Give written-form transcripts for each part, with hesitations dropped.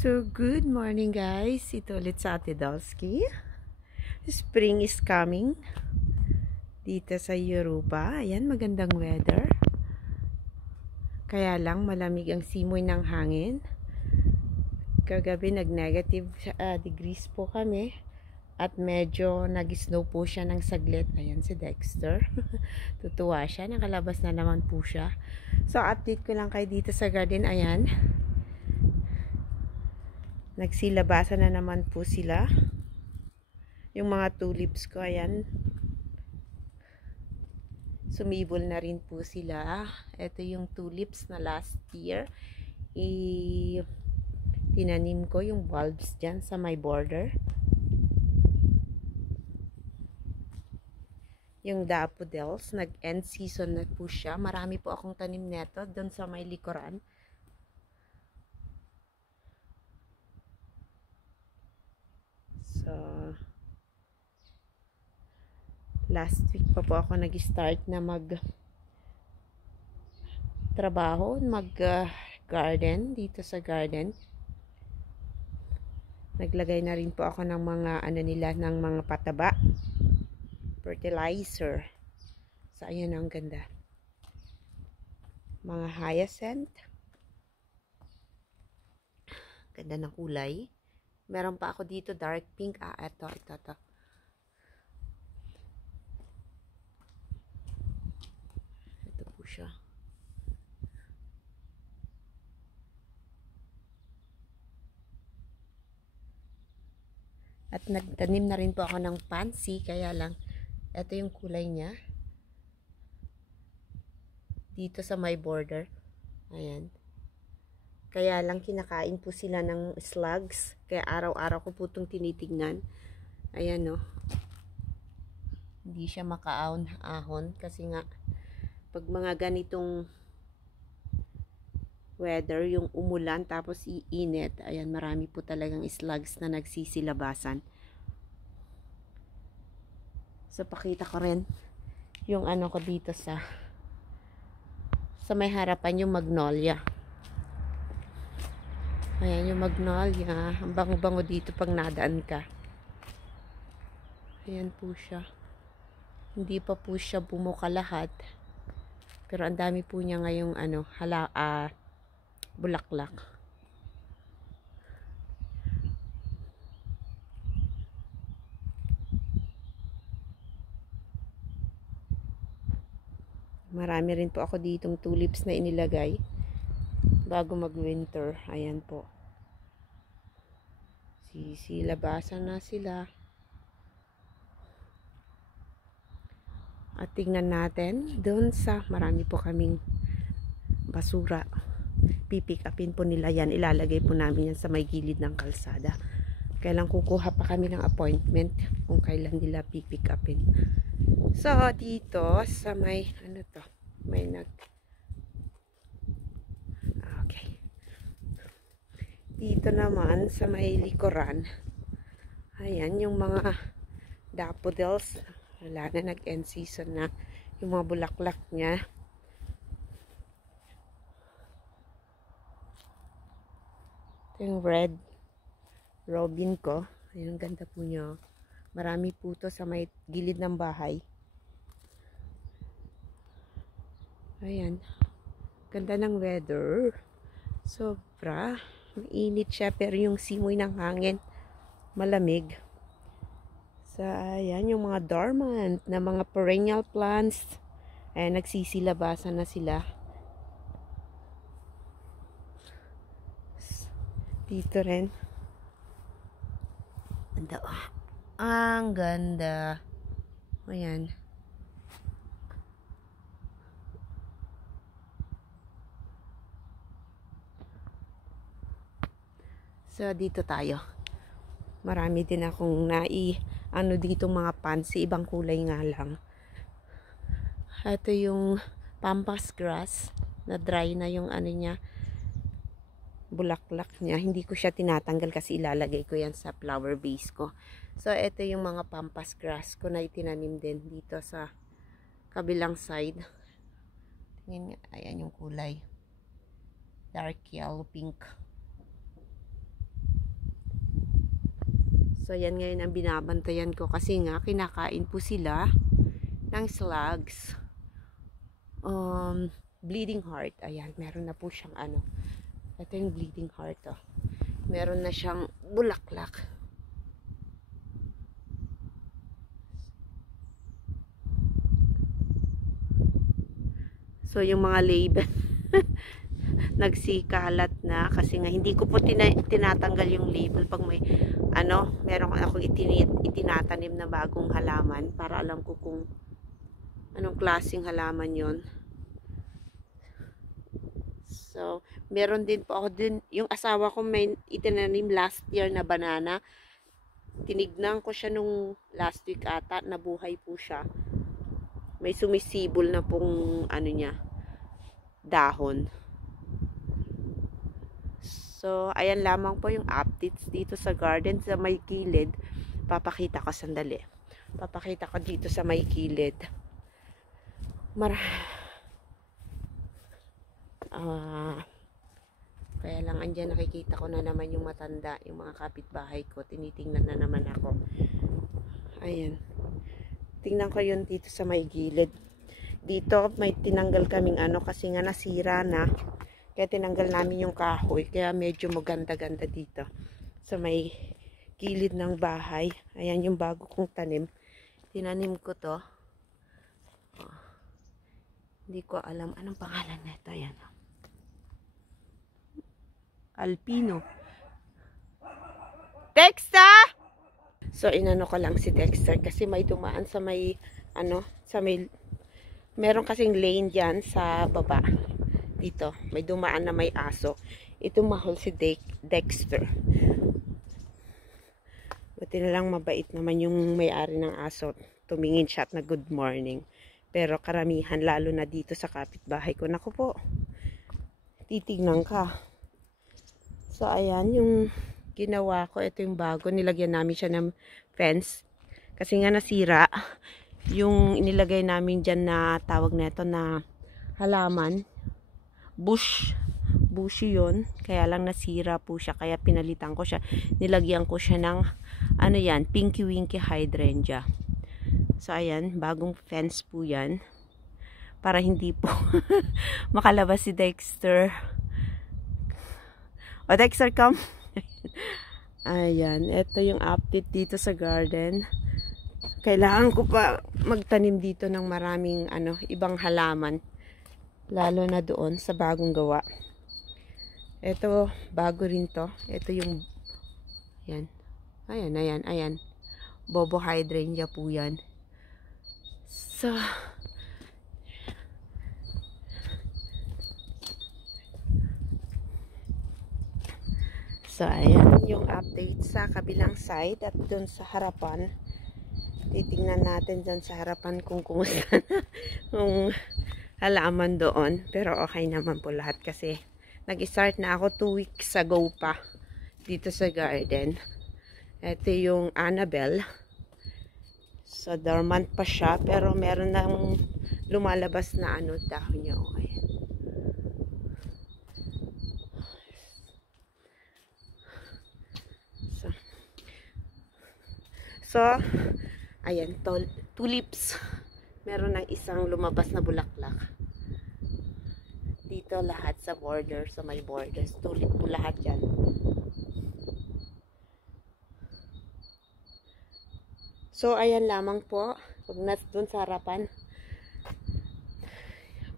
So, good morning guys. Ito ulit sa Ate Dalski. Spring is coming dito sa Europa. Ayan, magandang weather. Kaya lang, malamig ang simoy ng hangin. Kagabi, nag-negative degrees po kami. At medyo nag-snow po siya ng saglit. Ayan si Dexter. Tutuwa siya. Nakalabas na naman po siya. So, update ko lang kayo dito sa garden. Ayan. Nagsilabasan na naman po sila. Yung mga tulips ko, ayan. Sumibol na rin po sila. Ito yung tulips na last year. Tinanim ko yung bulbs dyan sa my border. Yung daffodils, nag-end season na po siya. Marami po akong tanim neto doon sa may likuran. So, last week pa po ako nag-start na mag-garden dito sa garden. Naglagay na rin po ako ng mga ng mga pataba, fertilizer. So, ayan ang ganda. Mga hyacinth. Ganda ng kulay. Meron pa ako dito dark pink. Ito. Ito po siya. At nagtanim na rin po ako ng pansy. Kaya lang, ito yung kulay niya. Dito sa my border. Ayan. Kaya lang kinakain po sila ng slugs. Kaya araw-araw ko po itong tinitignan. Ayan no. Hindi siya makaahon kasi nga pag mga ganitong weather, yung umulan tapos iinit, ayan, marami po talagang slugs na nagsisilabasan. So pakita ko rin yung ano ko dito sa may harapan, yung magnolia. Ayan yung magnolia. Ang bango-bango dito pag nadaan ka. Ayan po siya. Hindi pa po siya bumuka lahat. Pero ang dami po niya ngayong bulaklak. Marami rin po ako ditong tulips na inilagay bago mag-winter. Ayan po. Sisilabasan na sila. At tingnan natin doon sa marami po kaming basura. Pipick upin po nila yan. Ilalagay po namin yan sa may gilid ng kalsada. Kailan kukuha pa kami ng appointment kung kailan nila pipick upin. So dito sa may dito naman sa may likuran, ayan yung mga daffodils. Wala na, nag-end season na yung mga bulaklak niya. Ito yung red robin ko. Ayun, ganda po niya. Marami po to sa may gilid ng bahay. Ayan, ganda ng weather. Sobra mainit siya, pero yung simoy ng hangin malamig. So ayan yung mga dormant na mga perennial plants. Ayan, nagsisilabasan na sila. Dito rin. Ganda. Ang ganda. Ayan. So dito tayo. Marami din akong dito mga pansy, ibang kulay nga lang. Ito yung pampas grass na dry na yung niya, bulaklak niya. Hindi ko siya tinatanggal kasi ilalagay ko yan sa flower vase ko. So ito yung mga pampas grass ko na itinanim din dito sa kabilang side. Tingnan, ayan yung kulay, dark yellow pink. So, yan ngayon ang binabantayan ko kasi nga, kinakain po sila ng slugs. Bleeding heart. Ayan, meron na po siyang ano. Ito yung bleeding heart, oh. Meron na siyang bulaklak. So, yung mga label nagsikalat na kasi nga hindi ko po tinatanggal yung label pag may ano, meron akong itinatanim na bagong halaman para alam ko kung anong klaseng halaman yon. So, meron din po ako din, yung asawa ko may itinanim last year na banana. Tinignan ko siya nung last week ata, nabuhay po siya. May sumisibol na pong ano niya, dahon. So, ayan lamang po yung updates dito sa garden sa may kilid. Papakita ko sandali. Papakita ko dito sa may kilid. Kaya lang andyan nakikita ko na naman yung matanda, yung mga kapitbahay ko. Tinitingnan na naman ako. Ayan. Tingnan ko yun dito sa may gilid. Dito may tinanggal kaming ano kasi nga nasira na. Kaya tinanggal namin yung kahoy. Kaya medyo maganda-ganda dito. Sa may gilid ng bahay. Ayan yung bago kong tanim. Tinanim ko to. Oh. Hindi ko alam anong pangalan nito. Ayan. Alpino. Dexter! So, inano ko lang si Dexter kasi may dumaan sa may, ano, sa may, meron kasing lane dyan sa baba. Dito, may dumaan na may aso. Ito mahol si Dexter. Buti na lang mabait naman yung may-ari ng aso. Tumingin siya at na good morning. Pero karamihan, lalo na dito sa kapitbahay ko. Naku po, titignan ka. So, ayan, yung ginawa ko, ito yung bago. Nilagyan namin siya ng fence. Kasi nga nasira. Yung inilagay namin dyan na tawag nito na halaman. Bushy yun. Kaya lang nasira po siya. Kaya pinalitan ko siya. Nilagyan ko siya ng, ano yan, Pinky Winky Hydrangea. So, ayan, bagong fence po yan. Para hindi po makalabas si Dexter. O, Dexter, come. Ayan, ito yung update dito sa garden. Kailangan ko pa magtanim dito ng maraming ibang halaman. Lalo na doon sa bagong gawa. Ito, bago rin to. Ito yung, yan. Ayan. Bobo hydrangea po yan. So, ayan yung update sa kabilang side at dun sa harapan. Titingnan natin dyan sa harapan kung kumusta na yung halaman doon. Pero okay naman po lahat kasi nag-start na ako 2 weeks ago pa dito sa garden. Ito yung Annabelle. So, dormant pa siya pero meron nang lumalabas na dahon niya. Okay. So, ayan, tulips. Meron ng isang lumabas na bulaklak. Dito lahat sa border, sa may borders. Tulip po lahat yan. So, ayan lamang po. Huwag na dun sa harapan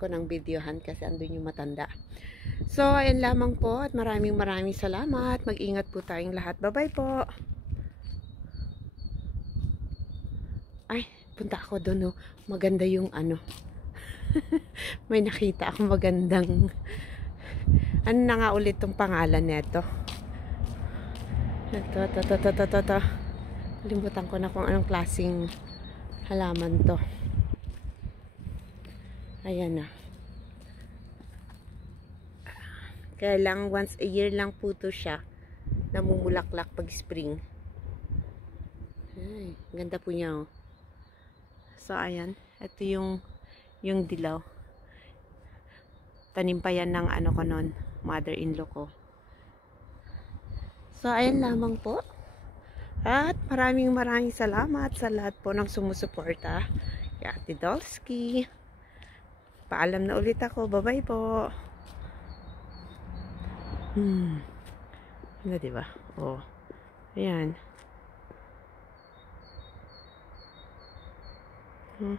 ko ng videohan kasi andun yung matanda. So, ayan lamang po at maraming salamat. Mag-ingat po tayong lahat. Bye-bye po. Ay, punta ako doon, maganda yung may nakita ako magandang ano na nga ulit tong pangalan nito. Ito. Kalimutan ko na kung anong klaseng halaman to. Ayan na. Kaya lang once a year lang po to siya. Namumulaklak pag spring. Ay, ganda po niya. So, ayan. Ito yung dilaw. Tanim pa yan ng ko nun. Mother-in-law ko. So, ayan lamang po. At maraming salamat sa lahat po ng sumusuporta kay Ate Dolsky. Paalam na ulit ako. Bye-bye po. Ano, diba? Oh. Ayan. Hmm.